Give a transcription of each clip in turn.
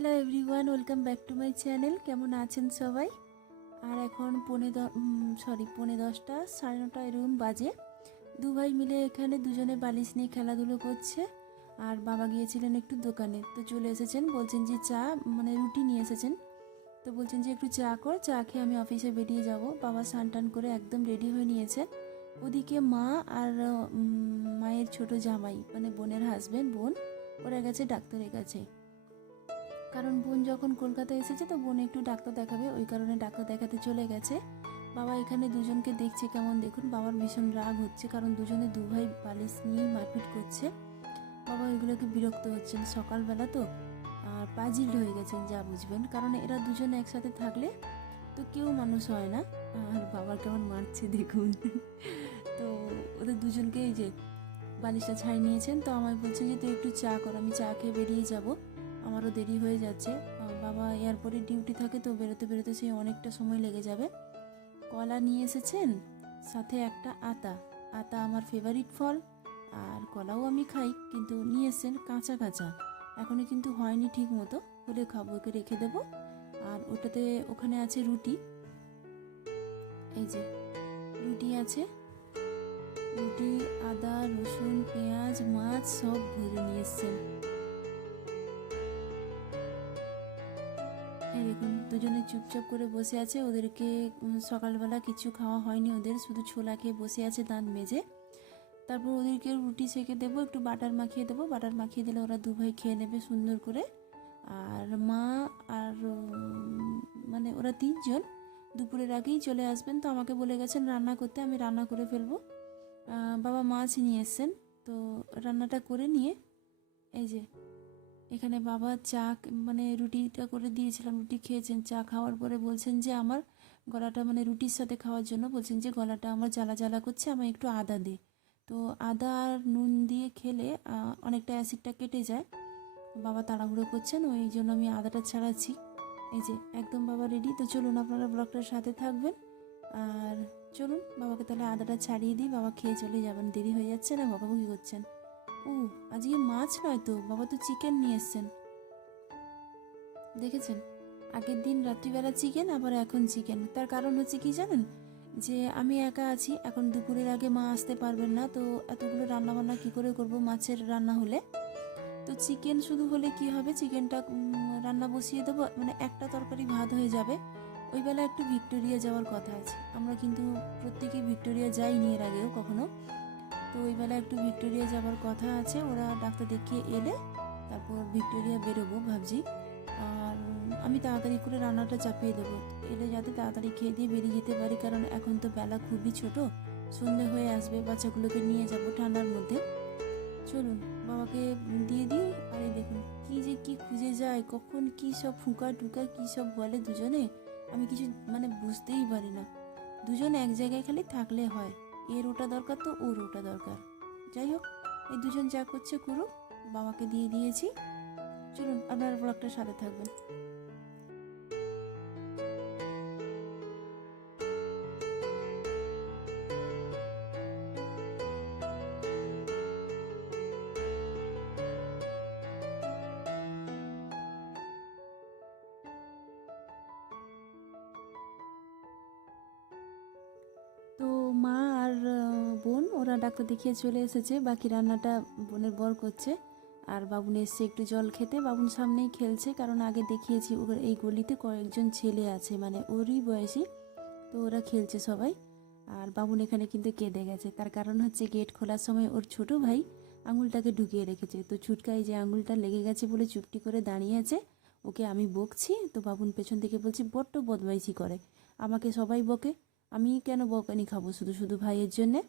Hello everyone, welcome back to my channel. কেমন আছেন সবাই? আর এখন পৌনে 10টা, 9:30 এরকম বাজে। দু ভাই মিলে এখানে দুজনে বালিশ নিয়ে খেলাধুলো করছে। আর বাবা গিয়েছিলেন একটু দোকানে, তো চলে এসেছেন। বলছেন যে রুটি নিয়ে এসেছেন, তো বলছেন যে একটু চা কর, চা খেয়ে আমি অফিসে বেরিয়ে যাব। বাবা স্নান টান করে একদম রেডি হয়ে নিয়েছে। ওদিকে মা আর মায়ের ছোট জামাই মানে বোনের হাজবেন্ড, ওরা গেছে ডাক্তারের কাছে। কারণ বোন যখন কলকাতায় এসেছে তো বোন একটু ডাক্তার দেখাবে, ওই কারণে ডাক্তার দেখাতে চলে গেছে। বাবা এখানে দুজনকে দেখছে কেমন, দেখুন বাবার ভীষণ রাগ হচ্ছে, কারণ দুজনে দু ভাই বালিশ নিয়েই মারপিট করছে। বাবা ওইগুলোকে বিরক্ত হচ্ছেন, সকালবেলা তো আর পাজিল হয়ে গেছেন যা বুঝবেন, কারণ এরা দুজনে একসাথে থাকলে তো কেউ মানুষ হয় না। আর বাবার কেমন মারছে দেখুন। তো ওদের দুজনকে এই যে বালিশটা ছাড়িয়ে নিয়েছেন, তো আমায় বলছেন যে তুই একটু চা কর, আমি চা খেয়ে বেরিয়ে যাব, আমারও দেরি হয়ে যাচ্ছে। বাবা এয়ারপোর্টে ডিউটি থাকে, তো বেরোতে বেরোতে সেই অনেকটা সময় লেগে যাবে। কলা নিয়ে এসেছেন, সাথে একটা আতা। আতা আমার ফেভারিট ফল, আর কলাও আমি খাই, কিন্তু নিয়ে এসেছেন কাঁচা কাঁচা, এখনই কিন্তু হয়নি ঠিক মতো, হলে খাবো, ওকে রেখে দেবো। আর ওখানে আছে রুটি, এই যে রুটি আছে, রুটি, আদা, রসুন, পেঁয়াজ, মাছ সব ভরে নিয়ে এসছেন। এই দেখুন দুজনে চুপচাপ করে বসে আছে। ওদেরকে সকালবেলা কিছু খাওয়া হয়নি, ওদের শুধু ছোলা খেয়ে বসে আছে দাঁত মেজে। তারপর ওদেরকে রুটি সেঁকে দেবো, একটু বাটার মাখিয়ে দেবো, বাটার মাখিয়ে দিলে ওরা দু ভাই খেয়ে নেবে সুন্দর করে। আর মা আর মানে ওরা তিনজন দুপুরের আগেই চলে আসবেন, তো আমাকে বলে গেছেন রান্না করতে, আমি রান্না করে ফেলবো। বাবা মাছ নিয়ে এসছেন, তো রান্নাটা করে নিয়ে এই যে এখানে বাবা রুটিটা করে দিয়েছিলাম, রুটি খেয়েছেন। চা খাওয়ার পরে বলছেন যে আমার গলাটা রুটির সাথে খাওয়ার জন্য বলছেন যে গলাটা আমার জ্বালা জ্বালা করছে, আমায় একটু আদা দে। তো আদা আর নুন দিয়ে খেলে অনেকটা অ্যাসিডটা কেটে যায়। বাবা তাড়াহুড়ো করছেন, ওই জন্য আমি আদাটা ছাড়াচ্ছি। এই যে একদম বাবা রেডি। তো চলুন আপনারা ব্লগটার সাথে থাকবেন, আর চলুন বাবাকে তাহলে আদাটা ছাড়িয়ে দিই, বাবা খেয়ে চলে যাবেন, দেরি হয়ে যাচ্ছে না, বকাবকি করছেন। আজকে মাছ নয় তো, বাবা তো চিকেন নিয়ে এসছেন, দেখেছেন? আগের দিন রাত্রিবেলা চিকেন, আবার এখন চিকেন। তার কারণ হচ্ছে কি জানেন, যে আমি একা আছি, এখন দুপুরের আগে মা আসতে পারবেন না, তো এতগুলো রান্না বান্না কী করে করব মাছের রান্না হলে। তো চিকেন শুধু হলে কি হবে, চিকেনটা রান্না বসিয়ে দেবো, একটা তরকারি ভাত হয়ে যাবে। ওই বেলা একটু ভিক্টোরিয়া যাওয়ার কথা আছে, আমরা কিন্তু প্রত্যেকেই ভিক্টোরিয়া যাইনি এর আগেও কখনো। তো ওই বেলা একটু ভিক্টোরিয়া যাওয়ার কথা আছে, ওরা ডাক্তার দেখিয়ে এলে তারপর ভিক্টোরিয়া বেরোবো ভাবছি। আর আমি তাড়াতাড়ি করে রান্নাটা চাপিয়ে দেবো, এলে যাতে তাড়াতাড়ি খেয়ে দিয়ে বেরিয়ে যেতে পারি, কারণ এখন তো বেলা খুবই ছোট, সন্ধে হয়ে আসবে, বাচ্চাগুলোকে নিয়ে যাব ঠান্ডার মধ্যে। চলুন বাবাকে দিয়ে দিই। আর এই দেখুন কি যে কি খুঁজে যায়, কখন কি সব ফুঁকা টুকা কি সব বলে দুজনে, আমি কিছু বুঝতেই পারি না। দুজন এক জায়গায় খালি থাকলে হয়, এর ওটা দরকার তো ওর ওটা দরকার। যাই হোক, এই দুজন যা করছে করুক, বাবাকে দিয়ে দিয়েছি। চলুন আপনার ব্লগটার সাথে থাকবেন। তো মা আর বোন ওরা ডাক্তার দেখিয়ে চলে এসেছে, বাকি রান্নাটা বোনের বর করছে। আর বাবুন এসছে একটু জল খেতে, বাবুন সামনেই খেলছে, কারণ আগে দেখিয়েছি ওর এই গলিতে কয়েকজন ছেলে আছে ওরই বয়সী, তো ওরা খেলছে সবাই। আর বাবুন এখানে কিন্তু কেঁদে গেছে, তার কারণ হচ্ছে গেট খোলার সময় ওর ছোট ভাই আঙুলটাকে ঢুকিয়ে রেখেছে, তো ছুটকায় যে আঙুলটা লেগে গেছে বলে চুপটি করে দাঁড়িয়ে আছে। ওকে আমি বকছি, তো বাবুন পেছন থেকে বলছি বড্ড বদমাইশি করে, আমাকে সবাই বকে, আমি কেন বকানি খাবো শুধু শুধু ভাইয়ের জন্যে।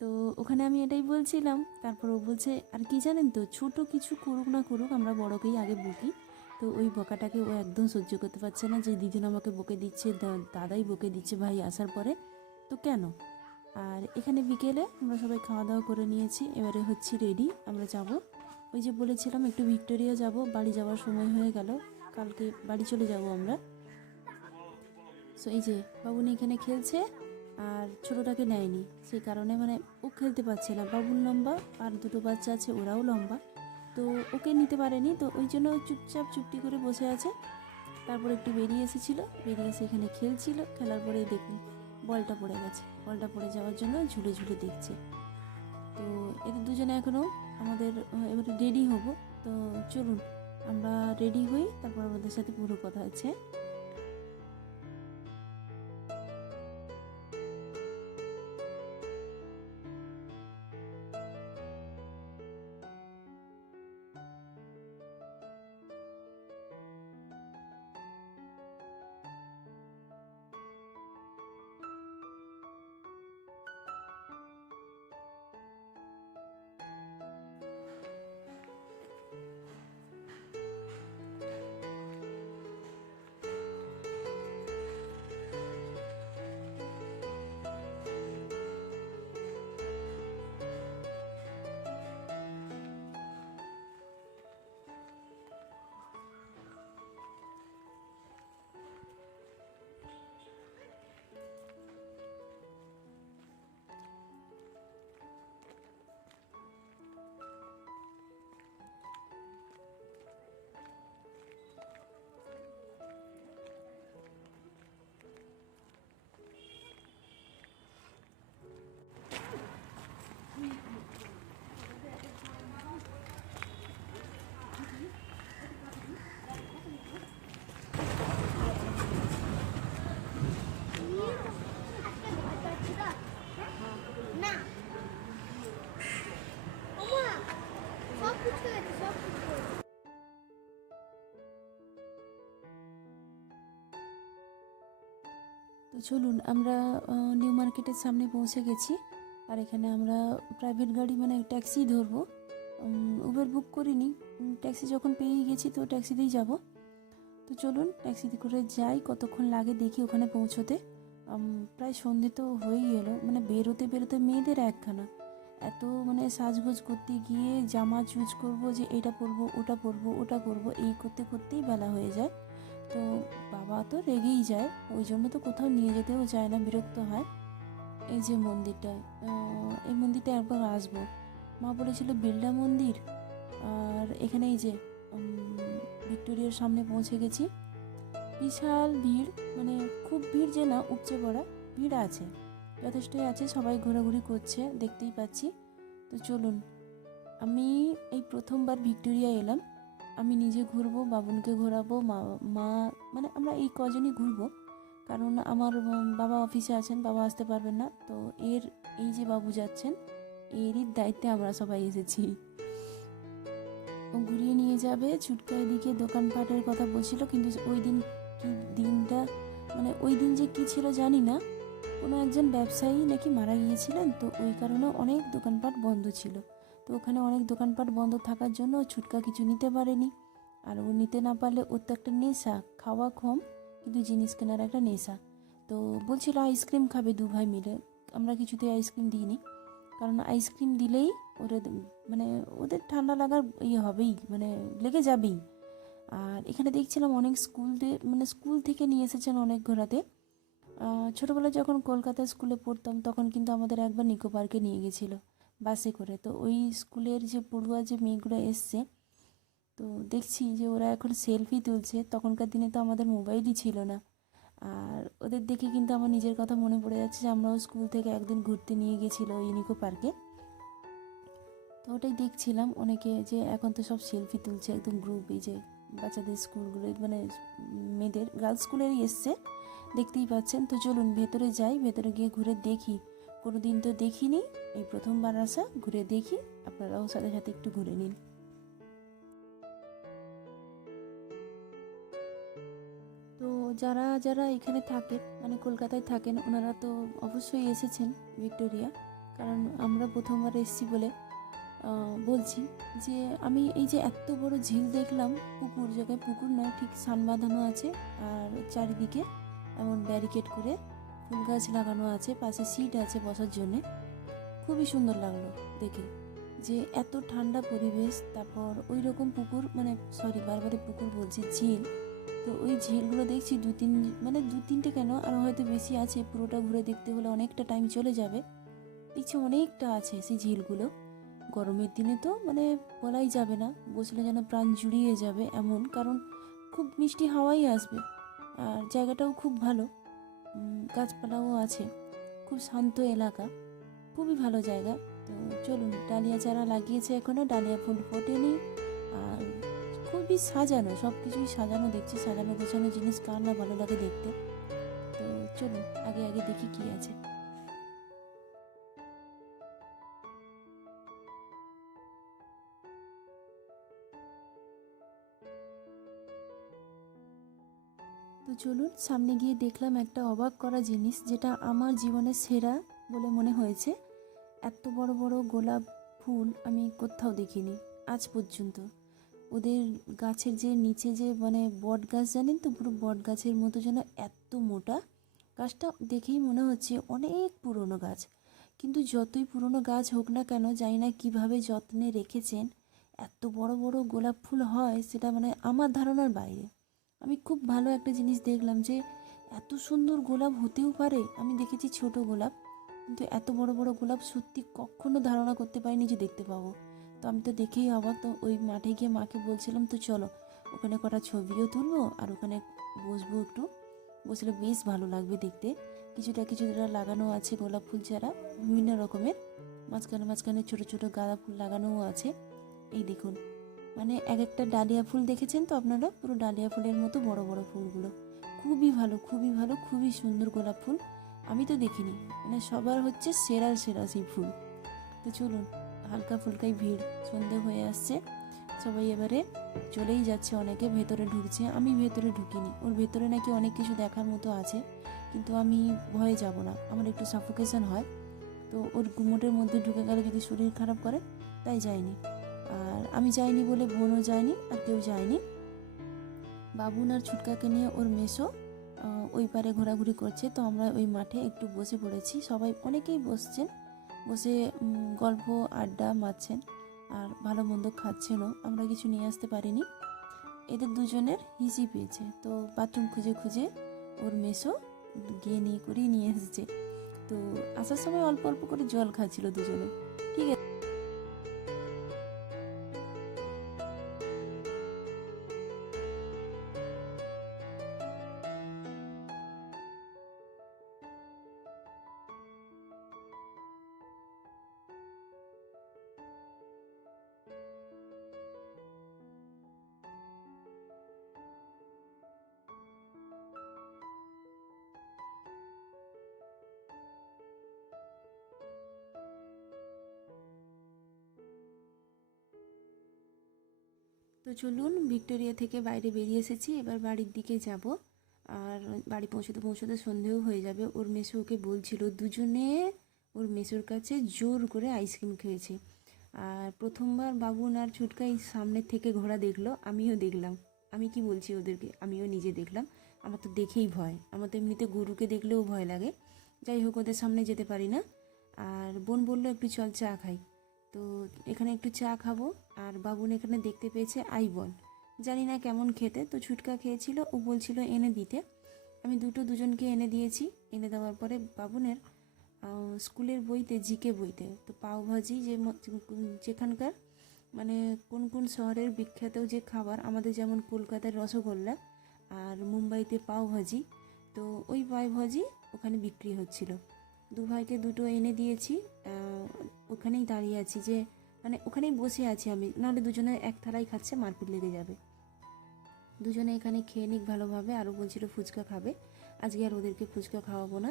তো ওখানে আমি এটাই বলছিলাম, তারপর ও বলছে আর কি জানেন তো, ছোট কিছু করুক না করুক আমরা বড়কেই আগে বকি। তো ওই বকাটাকে ও একদম সহ্য করতে পারছে না, যে দিদিন আমাকে বকে দিচ্ছে, দাদাই বকে দিচ্ছে ভাই আসার পরে, তো কেন। আর এখানে বিকেলে আমরা সবাই খাওয়া দাওয়া করে নিয়েছি, এবারে হচ্ছে রেডি, আমরা যাব। ওই যে বলেছিলাম একটু ভিক্টোরিয়া যাব, বাড়ি যাওয়ার সময় হয়ে গেল, কালকে বাড়ি চলে যাব আমরা। সো এই যে বাবুনি এখানে খেলছে, আর ছোটোটাকে নেয়নি, সেই কারণে ও খেলতে পারছে না। বাবুন লম্বা, আর দুটো বাচ্চা আছে ওরাও লম্বা, তো ওকে নিতে পারেনি, তো ওই জন্য চুপচাপ চুপটি করে বসে আছে। তারপর একটু বেরিয়ে এসেছিলো, বেরিয়ে এসে এখানে খেলছিল, খেলার পরেই দেখুন বলটা পড়ে গেছে। বলটা পড়ে যাওয়ার জন্য ঝুলে ঝুলে দেখছে। তো এদের দুজনে এখনও আমাদের এবারে রেডি হব। তো চলুন আমরা রেডি হই, তারপর আমাদের সাথে পুরো কথা আছে। তো চলুন আমরা নিউ মার্কেটের সামনে পৌঁছে গেছি। আর এখানে আমরা প্রাইভেট গাড়ি মানে ট্যাক্সি ধরবো। উবের বুক করিনি, ট্যাক্সি যখন পেয়ে গেছি তো ট্যাক্সিতেই যাব। তো চলুন ট্যাক্সিতে করে যাই, কতক্ষণ লাগে দেখি ওখানে পৌঁছোতে। প্রায় সন্ধে তো হয়েই এলো, মানে বেরোতে বেরোতে মেয়েদের একখানা এত মানে সাজগোজ করতে গিয়ে জামা চুজ করব, যে এটা পরবো ওটা পরবো ওটা করবো, এই করতে করতেই বেলা হয়ে যায়। তো বাবা তো রেগেই যায়, ওই জন্য তো কোথাও নিয়ে যেতেও চায় না, বিরক্ত হয়। এই যে মন্দিরটায়, এই মন্দিরটা একবার আসবো, মা বলেছিল বিড়লা মন্দির। আর এখানে এই যে ভিক্টোরিয়ার সামনে পৌঁছে গেছি। বিশাল ভিড়, মানে খুব ভিড় যে না উপচে পড়া, ভিড় আছে, যথেষ্টই আছে, সবাই ঘোরাঘুরি করছে দেখতেই পাচ্ছি। তো চলুন, আমি এই প্রথমবার ভিক্টোরিয়া এলাম, আমি নিজে ঘুরবো, বাবুনকে ঘোরাবো, মা মানে আমরা এই কজনই ঘুরবো। কারণ আমার বাবা অফিসে আছেন, বাবা আসতে পারবেন না। তো এই যে বাবু যাচ্ছেন, এরই দায়িত্বে আমরা সবাই এসেছি। ও ঘুরিয়ে নিয়ে যাবে। ছুটকা এদিকে দোকানপাটের কথা বলছিল, কিন্তু ওই দিন কি দিনটা, মানে ওই দিন যে কি ছিল জানি না, কোনো একজন ব্যবসায়ী নাকি মারা গিয়েছিলেন, তো ওই কারণে অনেক দোকানপাট বন্ধ ছিল। তো ওখানে অনেক দোকানপাট বন্ধ থাকার জন্য ছুটকা কিছু নিতে পারেনি। আর ও নিতে না পারলে ওর তো একটা নেশা, খাওয়া কম কিন্তু জিনিস কেনার একটা নেশা। তো বলছিল আইসক্রিম খাবে দু ভাই মিলে, আমরা কিছুতেই আইসক্রিম দিইনি, কারণ আইসক্রিম দিলেই ওরা মানে ওদের ঠান্ডা লাগার ইয়ে হবেই, মানে লেগে যাবেই। আর এখানে দেখছিলাম অনেক মানে স্কুল থেকে নিয়ে এসেছেন অনেক ঘোরাতে। ছোটোবেলায় যখন কলকাতায় স্কুলে পড়তাম তখন কিন্তু আমাদের একবার নিকো পার্কে নিয়ে গেছিলো বাসে করে। তো ওই স্কুলের যে পড়ুয়া যে মেয়েগুলো এসছে, তো দেখছি যে ওরা এখন সেলফি তুলছে। তখনকার দিনে তো আমাদের মোবাইলই ছিল না। আর ওদের দেখে কিন্তু আমার নিজের কথা মনে পড়ে যাচ্ছে যে আমরাও স্কুল থেকে একদিন ঘুরতে নিয়ে গেছিলো ওই নিকো পার্কে। তো ওটাই দেখছিলাম, অনেকে যে এখন তো সব সেলফি তুলছে একদম গ্রুপ, এই যে বাচ্চাদের স্কুলগুলো মানে মেয়েদের গার্লস স্কুলেরই এসছে, দেখতেই পাচ্ছেন। তো চলুন ভেতরে যাই, ভেতরে গিয়ে ঘুরে দেখি, কোনো দিন তো দেখিনি, এই প্রথমবার আসা, ঘুরে দেখি, আপনারাও সাথে সাথে একটু ঘুরে নিন। তো যারা যারা এখানে থাকেন মানে কলকাতায় থাকেন, ওনারা তো অবশ্যই এসেছেন ভিক্টোরিয়া, কারণ আমরা প্রথমবার এসেছি বলে বলছি। যে আমি এই যে এত বড় ঝিল দেখলাম, পুকুর, জায়গায় পুকুর নয় ঠিক সান বাঁধানো আছে, আর চারিদিকে এমন ব্যারিকেড করে ফুল গাছ লাগানো আছে, পাশে সিট আছে বসার জন্যে, খুবই সুন্দর লাগলো দেখে, যে এত ঠান্ডা পরিবেশ, তারপর ওই রকম পুকুর, মানে সরি বারবারে পুকুর বলছি, ঝিল। তো ওই ঝিলগুলো দেখছি মানে দু তিনটে কেন, আর হয়তো বেশি আছে, পুরোটা ঘুরে দেখতে হলে অনেকটা টাইম চলে যাবে। দেখছি অনেকটা আছে সেই ঝিলগুলো। গরমের দিনে তো মানে বলাই যাবে না, বসলে যেন প্রাণ জুড়িয়ে যাবে এমন, কারণ খুব মিষ্টি হাওয়াই আসবে। আর জায়গাটাও খুব ভালো, গাছপালাও আছে, খুব শান্ত এলাকা, খুবই ভালো জায়গা। তো চলুন, ডালিয়া চারা লাগিয়েছে, এখনও ডালিয়া ফুল ফোটেনি। আর খুবই সাজানো, সব কিছুই সাজানো, দেখছি সাজানো গোছানো জিনিস কার না ভালো লাগে দেখতে। তো চলুন আগে আগে দেখি কি আছে। তো চলুন সামনে গিয়ে দেখলাম একটা অবাক করা জিনিস, যেটা আমার জীবনের সেরা বলে মনে হয়েছে। এত বড় বড় গোলাপ ফুল আমি কোথাও দেখিনি আজ পর্যন্ত। ওদের গাছের যে নিচে যে মানে বট গাছ, জানেন তো, পুরো বট গাছের মতো যেন এত মোটা। গাছটা দেখেই মনে হচ্ছে অনেক পুরনো গাছ, কিন্তু যতই পুরনো গাছ হোক না কেন, জানি না কীভাবে যত্নে রেখেছেন, এত বড় বড় গোলাপ ফুল হয় সেটা মানে আমার ধারণার বাইরে। আমি খুব ভালো একটা জিনিস দেখলাম যে এত সুন্দর গোলাপ হতেও পারে। আমি দেখেছি ছোট গোলাপ, কিন্তু এত বড় বড় গোলাপ সত্যি কখনো ধারণা করতে পারিনি যে দেখতে পাবো। তো আমি তো দেখেই অবাক। তো ওই মাঠে গিয়ে মাকে বলছিলাম, তো চলো ওখানে কটা ছবিও তুলবো আর ওখানে বসবো একটু, বসলে বেশ ভালো লাগবে দেখতে। কিছুটা কিছুটা লাগানো আছে গোলাপ ফুল চারা বিভিন্ন রকমের, মাঝখানে মাঝখানে ছোট ছোট গাঁদা ফুল লাগানোও আছে। এই দেখুন, মানে এক একটা ডালিয়া ফুল দেখেছেন তো আপনারা, পুরো ডালিয়া ফুলের মতো বড় বড় ফুলগুলো। খুবই ভালো, খুবই ভালো, খুবই সুন্দর গোলাপ ফুল। আমি তো দেখিনি, মানে সবার হচ্ছে সেরা সেরা সেই ফুল। তো চলুন, হালকা ফুলকাই ভিড়, সন্ধে হয়ে আসছে, সবাই এবারে চলেই যাচ্ছে, অনেকে ভেতরে ঢুকছে। আমি ভেতরে ঢুকিনি, ওর ভেতরে নাকি অনেক কিছু দেখার মতো আছে, কিন্তু আমি ভয়ে যাব না, আমার একটু সাফোকেশন হয়। তো ওর গুমোটের মধ্যে ঢুকে গেলে যদি শরীর খারাপ করে, তাই যাইনি। আর আমি যাইনি বলে বোনও যায়নি, আর কেউ যায়নি। বাবুন আর ছুটকাকে নিয়ে ওর মেসো ওই পারে ঘোরাঘুরি করছে। তো আমরা ওই মাঠে একটু বসে পড়েছি, সবাই অনেকেই বসছেন, বসে গল্প আড্ডা মারছেন আর ভালো মন্দ খাচ্ছেনও। আমরা কিছু নিয়ে আসতে পারিনি, এদের দুজনের হিসি পেয়েছে। তো বাথরুম খুঁজে খুঁজে ওর মেসো গিয়ে নিয়ে এসেছে। তো আসার সময় অল্প অল্প করে জল খাচ্ছিল দুজনে। ঠিক আছে। তো চলুন, ভিক্টোরিয়া থেকে বাইরে বেরিয়ে এসেছি, এবার বাড়ির দিকে যাব। আর বাড়ি পৌঁছতে পৌঁছতে সন্ধেও হয়ে যাবে। ওর মেসো ওকে বলছিল, দুজনে ওর মেসোর কাছে জোর করে আইসক্রিম খেয়েছে। আর প্রথমবার বাবুন আর ছুটকা এই সামনের থেকে ঘোড়া দেখলো, আমিও দেখলাম। আমি কি বলছি ওদেরকে, আমিও নিজে দেখলাম। আমার তো দেখেই ভয়, আমার তো এমনিতে গরুকে দেখলেও ভয় লাগে। যাই হোক, ওদের সামনে যেতে পারি না। আর বোন বললো একটু চল চা খাই। তো এখানে একটু চা খাবো। আর বাবুন এখানে দেখতে পেয়েছে আইবল, জানি না কেমন খেতে। তো ছুটকা খেয়েছিল, ও বলছিল এনে দিতে। আমি দুজনকে এনে দিয়েছি। এনে দেওয়ার পরে বাবুনের স্কুলের বইতে, জিকে বইতে, তো পাওভাজি যেখানকার মানে কোন কোন শহরের বিখ্যাত যে খাবার, আমাদের যেমন কলকাতার রসগোল্লা আর মুম্বাইতে পাওভাজি, তো ওই পাওভাজি ওখানে বিক্রি হচ্ছিল। দু ভাইকে দুটো এনে দিয়েছি। ওখানেই দাঁড়িয়ে আছি, যে মানে ওখানেই বসে আছি আমি, নাহলে দুজনে এক থালায় খাচ্ছে, মারপিট লেগে যাবে। দুজনে এখানে খেয়ে নিক ভালোভাবে। আরও বলছিল ফুচকা খাবে, আজকে আর ওদেরকে ফুচকা খাওয়াবো না।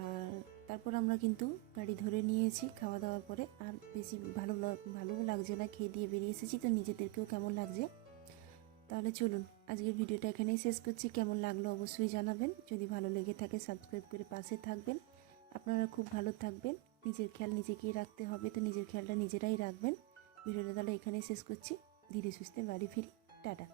আর তারপর আমরা কিন্তু গাড়ি ধরে নিয়েছি খাওয়া দাওয়ার পরে। আর বেশি ভালো লাগছে না, খেয়ে দিয়ে বেরিয়ে এসেছি, তো নিজেদেরকেও কেমন লাগছে। তাহলে চলুন আজকের ভিডিওটা এখানেই শেষ করছি। কেমন লাগলো অবশ্যই জানাবেন, যদি ভালো লেগে থাকে সাবস্ক্রাইব করে পাশে থাকবেন। আপনারা খুব ভালো থাকবেন, নিজের খেয়াল নিজেকেই রাখতে হবে, তো নিজের খেয়ালটা নিজেরাই রাখবেন। ভিডিওটা তাহলে এখানেই শেষ করছি, ধীরে সুস্থে বাড়ি ফিরি, টাটা।